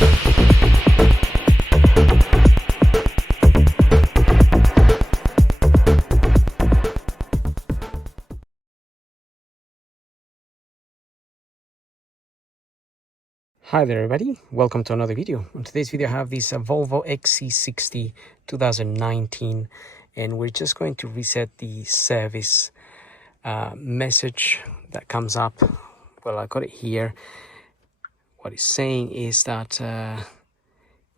Hi there everybody, welcome to another video. In today's video I have this Volvo XC60 2019 and we're just going to reset the service message that comes up. Well, I got it here. What it's saying is that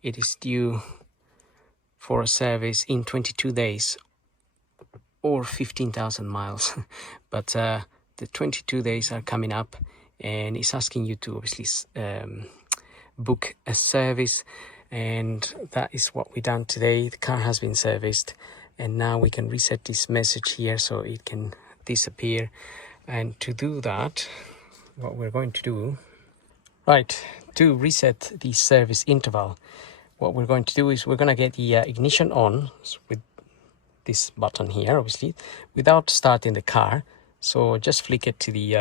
it is due for a service in 22 days or 15,000 miles but the 22 days are coming up and it's asking you to obviously book a service, and that is what we done today. The car has been serviced and now we can reset this message here so it can disappear. And to do that, what we're going to do, right, to reset the service interval, what we're going to do is we're going to get the ignition on with this button here, obviously, without starting the car. So just flick it to the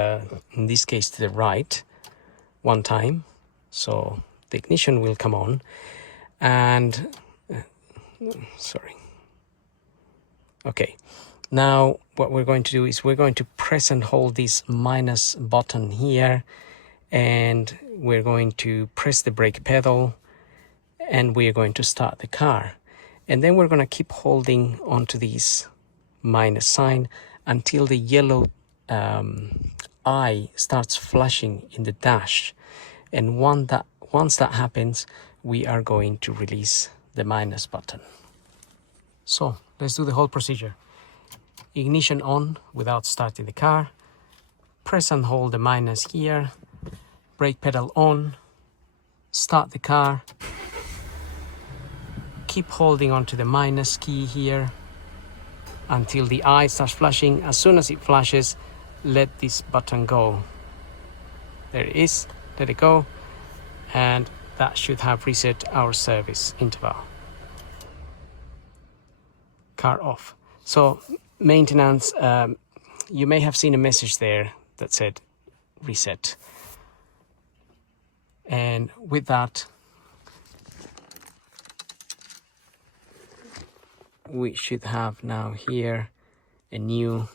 in this case to the right one time, so the ignition will come on. And sorry, okay, now what we're going to do is we're going to press and hold this minus button here, and we're going to press the brake pedal and we're going to start the car. And then we're going to keep holding onto this minus sign until the yellow eye starts flashing in the dash. And once that happens, we are going to release the minus button. So let's do the whole procedure. Ignition on without starting the car. Press and hold the minus here. Brake pedal on. Start the car. Keep holding on to the minus key here until the eye starts flashing. As soon as it flashes, let this button go. There it is. Let it go. And that should have reset our service interval. Car off. So maintenance, you may have seen a message there that said reset. And with that, we should have now here a new,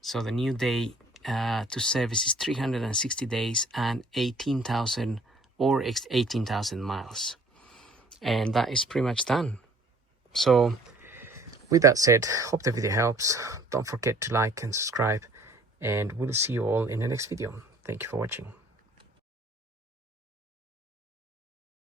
so the new day to service is 360 days and 18,000 or 18,000 miles. And that is pretty much done. So with that said, hope the video helps. Don't forget to like and subscribe, and we'll see you all in the next video. Thank you for watching.